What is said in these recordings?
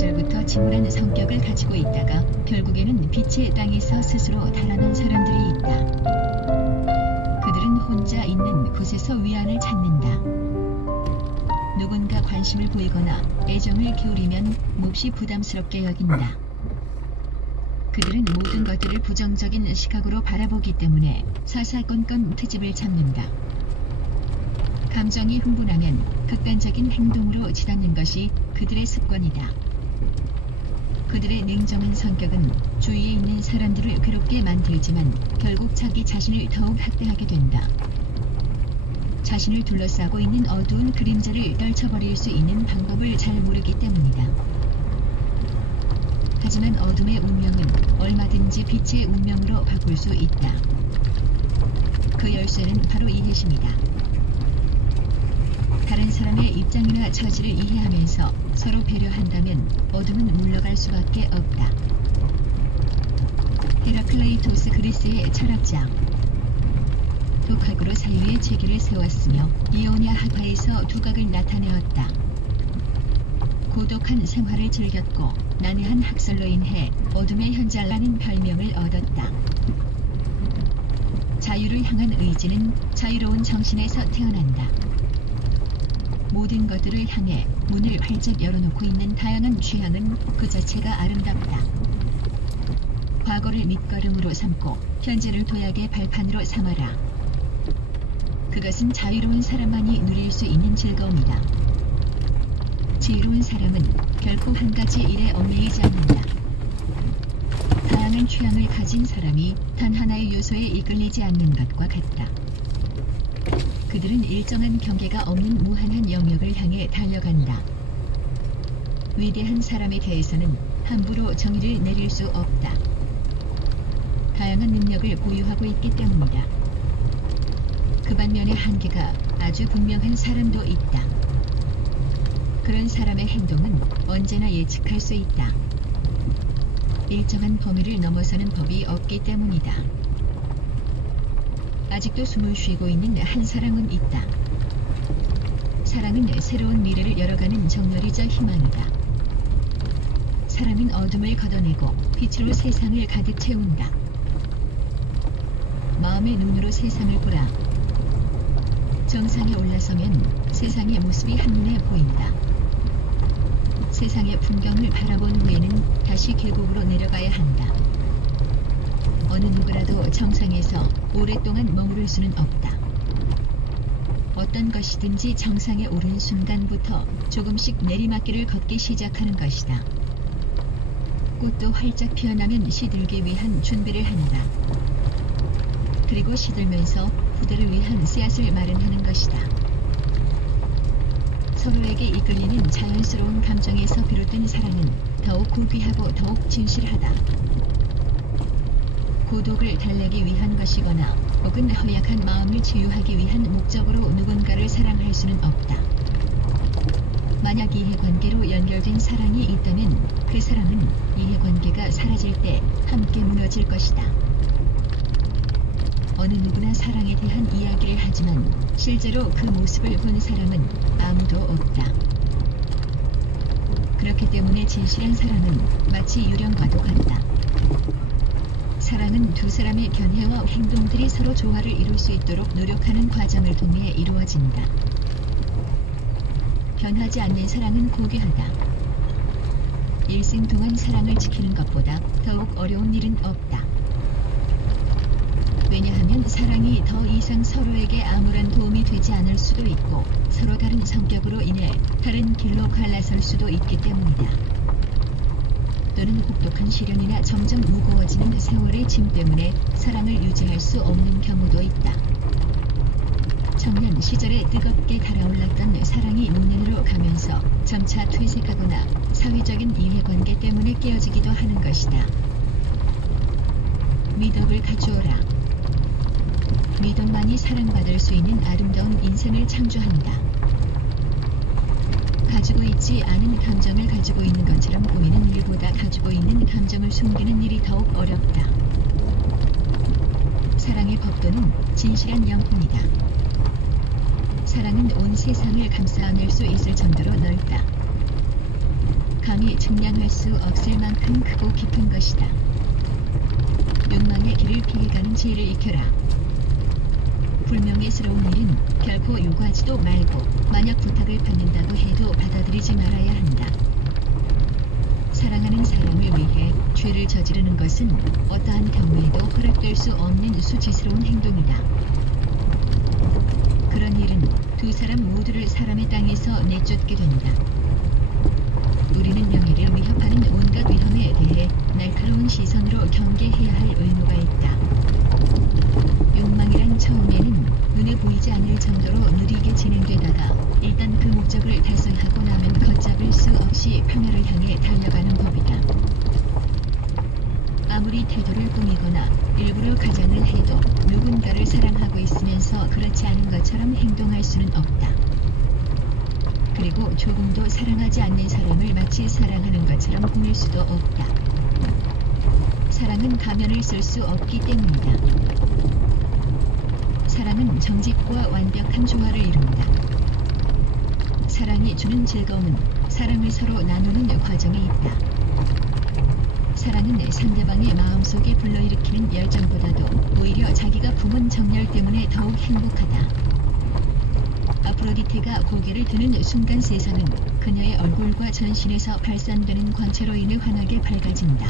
시절부터 침울한 성격을 가지고 있다가 결국에는 빛의 땅에서 스스로 달아난 사람들이 있다. 그들은 혼자 있는 곳에서 위안을 찾는다. 누군가 관심을 보이거나 애정을 기울이면 몹시 부담스럽게 여긴다. 그들은 모든 것들을 부정적인 시각으로 바라보기 때문에 사사건건 트집을 잡는다. 감정이 흥분하면 극단적인 행동으로 치닫는 것이 그들의 습관이다. 그들의 냉정한 성격은 주위에 있는 사람들을 괴롭게 만들지만 결국 자기 자신을 더욱 학대하게 된다. 자신을 둘러싸고 있는 어두운 그림자를 떨쳐버릴 수 있는 방법을 잘 모르기 때문이다. 하지만 어둠의 운명은 얼마든지 빛의 운명으로 바꿀 수 있다. 그 열쇠는 바로 이해심이다. 다른 사람의 입장이나 처지를 이해하면서 서로 배려한다면 어둠은 물러갈 수밖에 없다. 헤라클레이토스 그리스의 철학자. 독학으로 사유의 체계를 세웠으며 이오냐 하파에서 두각을 나타내었다. 고독한 생활을 즐겼고 난해한 학설로 인해 어둠의 현잘라는 별명을 얻었다. 자유를 향한 의지는 자유로운 정신에서 태어난다. 모든 것들을 향해 문을 활짝 열어놓고 있는 다양한 취향은 그 자체가 아름답다. 과거를 밑거름으로 삼고 현재를 도약의 발판으로 삼아라. 그것은 자유로운 사람만이 누릴 수 있는 즐거움이다. 지혜로운 사람은 결코 한 가지 일에 얽매이지 않는다. 다양한 취향을 가진 사람이 단 하나의 요소에 이끌리지 않는 것과 같다. 그들은 일정한 경계가 없는 무한한 영역을 향해 달려간다. 위대한 사람에 대해서는 함부로 정의를 내릴 수 없다. 다양한 능력을 보유하고 있기 때문이다. 그 반면에 한계가 아주 분명한 사람도 있다. 그런 사람의 행동은 언제나 예측할 수 있다. 일정한 범위를 넘어서는 법이 없기 때문이다. 아직도 숨을 쉬고 있는 한 사랑은 있다. 사랑은 새로운 미래를 열어가는 정열이자 희망이다. 사랑은 어둠을 걷어내고 빛으로 세상을 가득 채운다. 마음의 눈으로 세상을 보라. 정상에 올라서면 세상의 모습이 한눈에 보인다. 세상의 풍경을 바라본 후에는 다시 계곡으로 내려가야 한다. 어느 누구라도 정상에서 오랫동안 머무를 수는 없다. 어떤 것이든지 정상에 오른 순간부터 조금씩 내리막길을 걷기 시작하는 것이다. 꽃도 활짝 피어나면 시들기 위한 준비를 한다. 그리고 시들면서 후대를 위한 씨앗을 마련하는 것이다. 서로에게 이끌리는 자연스러운 감정에서 비롯된 사랑은 더욱 고귀하고 더욱 진실하다. 고독을 달래기 위한 것이거나 혹은 허약한 마음을 치유하기 위한 목적으로 누군가를 사랑할 수는 없다. 만약 이해관계로 연결된 사랑이 있다면 그 사랑은 이해관계가 사라질 때 함께 무너질 것이다. 어느 누구나 사랑에 대한 이야기를 하지만 실제로 그 모습을 본 사람은 아무도 없다. 그렇기 때문에 진실한 사랑은 마치 유령과도 같다. 사랑은 두 사람의 견해와 행동들이 서로 조화를 이룰 수 있도록 노력하는 과정을 통해 이루어진다. 변하지 않는 사랑은 고귀하다. 일생 동안 사랑을 지키는 것보다 더욱 어려운 일은 없다. 왜냐하면 사랑이 더 이상 서로에게 아무런 도움이 되지 않을 수도 있고 서로 다른 성격으로 인해 다른 길로 갈라설 수도 있기 때문이다. 또는 혹독한 시련이나 점점 무거워지는 세월의 짐 때문에 사랑을 유지할 수 없는 경우도 있다. 청년 시절에 뜨겁게 달아올랐던 사랑이 노년으로 가면서 점차 퇴색하거나 사회적인 이해관계 때문에 깨어지기도 하는 것이다. 미덕을 갖추어라. 미덕만이 사랑받을 수 있는 아름다운 인생을 창조한다. 가지고 있지 않은 감정을 가지고 있는 것처럼 보이는 일보다 가지고 있는 감정을 숨기는 일이 더욱 어렵다. 사랑의 법도는 진실한 영혼이다. 사랑은 온 세상을 감싸 안을 수 있을 정도로 넓다. 감히 측량할 수 없을 만큼 크고 깊은 것이다. 욕망의 길을 피해가는 지혜를 익혀라. 불명예스러운 일은 결코 요구하지도 말고 만약 부탁을 받는다고 해도 받아들이지 말아야 한다. 사랑하는 사람을 위해 죄를 저지르는 것은 어떠한 경우에도 허락될 수 없는 수치스러운 행동이다. 그런 일은 두 사람 모두를 사람의 땅에서 내쫓게 된다. 우리는 명예를 위협하는 온갖 위험에 대해 날카로운 시선으로 경계해야 할 의무가 있다. 욕망이란 처음에는 눈에 보이지 않을 정도로 느리게 진행되다가 일단 그 목적을 달성하고 나면 걷잡을 수 없이 평화를 향해 달려가는 법이다. 아무리 태도를 꾸미거나 일부러 가장을 해도 누군가를 사랑하고 있으면서 그렇지 않은 것처럼 행동할 수는 없다. 그리고 조금도 사랑하지 않는 사람을 마치 사랑하는 것처럼 꾸밀 수도 없다. 사랑은 가면을 쓸 수 없기 때문이다. 사랑은 정직과 완벽한 조화를 이룬다. 사랑이 주는 즐거움은 사랑을 서로 나누는 과정에 있다. 사랑은 상대방의 마음속에 불러일으키는 열정보다도 오히려 자기가 품은 정열 때문에 더욱 행복하다. 아프로디테가 고개를 드는 순간 세상은 그녀의 얼굴과 전신에서 발산되는 광채로 인해 환하게 밝아진다.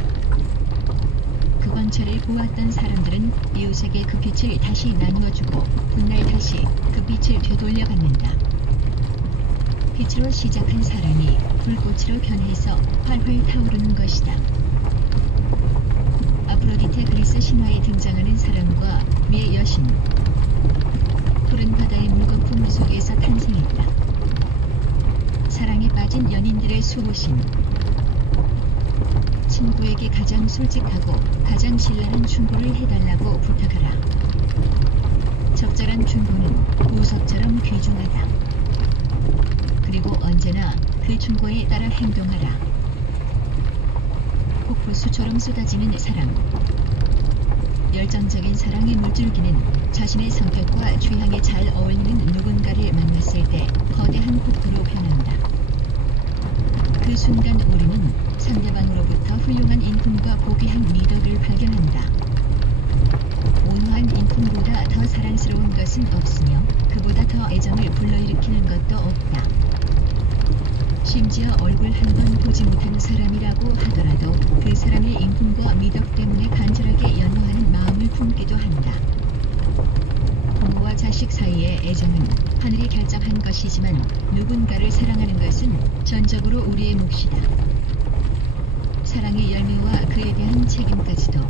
그 광채를 보았던 사람들은 이웃에게 그 빛을 다시 나누어주고 훗날 다시 그 빛을 되돌려받는다. 빛으로 시작한 사랑이 불꽃으로 변해서 활활 타오르는 것이다. 아프로디테 그리스 신화에 등장하는 사람과 미의 여신. 푸른 바다의 물거품 속에서 탄생했다. 사랑에 빠진 연인들의 수호신. 친구에게 가장 솔직하고 가장 신랄한 충고를 해달라고 부탁하라. 적절한 충고는 보석처럼 귀중하다. 그리고 언제나 그 충고에 따라 행동하라. 폭포수처럼 쏟아지는 사랑. 열정적인 사랑의 물줄기는 자신의 성격과 취향에 잘 어울리는 누군가를 만났을 때 거대한 폭포로 변한다. 그 순간 우리는 상대방으로부터 훌륭한 인품과 고귀한 미덕을 발견한다. 온화한 인품보다 더 사랑스러운 것은 없으며 그보다 더 애정을 불러일으키는 것도 없다. 심지어 얼굴 한 번 보지 못한 사람이라고 하더라도 그 사람의 인품과 미덕 때문에 간절하게 연호하는 마음을 품기도 한다. 부모와 자식 사이의 애정은 하늘이 결정한 것이지만 누군가를 사랑하는 것은 전적으로 우리의 몫이다. 사랑의 열매와 그에 대한 책임까지도.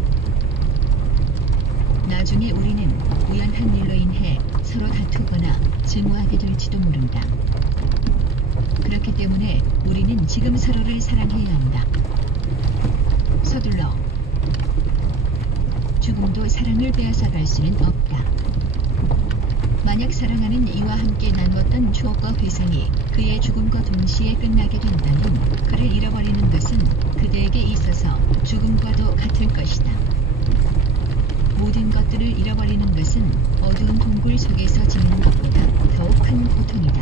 나중에 우리는 우연한 일로 인해 서로 다투거나 증오하게 될지도 모른다. 그렇기 때문에 우리는 지금 서로를 사랑해야 한다. 서둘러. 죽음도 사랑을 빼앗아갈 수는 없다. 만약 사랑하는 이와 함께 나누었던 추억과 회상이 그의 죽음과 동시에 끝나게 된다면 그를 잃어버리는 것은 그대에게 있어서 죽음과도 같을 것이다. 모든 것들을 잃어버리는 것은 어두운 동굴 속에서 지내는 것보다 더욱 큰 고통이다.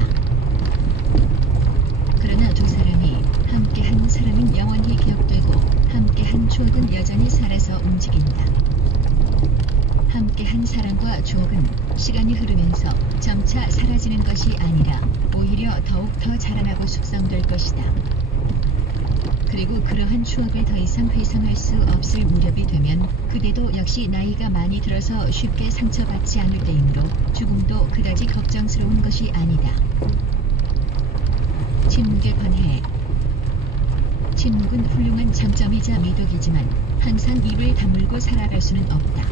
그러나 두 사람이 함께한 사람은 영원히 기억되고 함께한 추억은 여전히 살아서 움직인다. 함께한 사랑과 추억은 시간이 흐르면서 점차 사라지는 것이 아니라 오히려 더욱 더 자라나고 숙성될 것이다. 그리고 그러한 추억을 더 이상 회상할 수 없을 무렵이 되면 그대도 역시 나이가 많이 들어서 쉽게 상처받지 않을 때이므로 죽음도 그다지 걱정스러운 것이 아니다. 침묵에 관해. 침묵은 훌륭한 장점이자 미덕이지만 항상 입을 다물고 살아갈 수는 없다.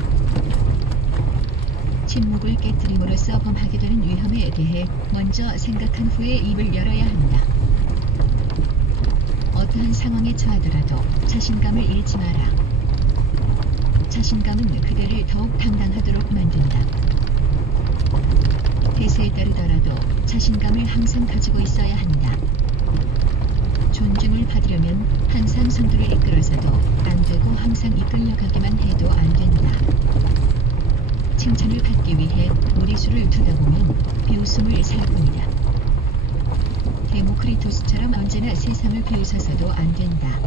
침묵을 깨뜨림으로써 범하게 되는 위험에 대해 먼저 생각한 후에 입을 열어야 한다. 어떠한 상황에 처하더라도 자신감을 잃지 마라. 자신감은 그대를 더욱 당당하도록 만든다. 대세에 따르더라도 자신감을 항상 가지고 있어야 한다. 존중을 받으려면 항상 선두를 이끌어서도 안 되고 항상 이끌려가기만 해도 안 된다. 칭찬을 받기 위해 무리수를 두다 보면 비웃음을 살 뿐이다. 데모크리토스처럼 언제나 세상을 비웃어서도 안 된다.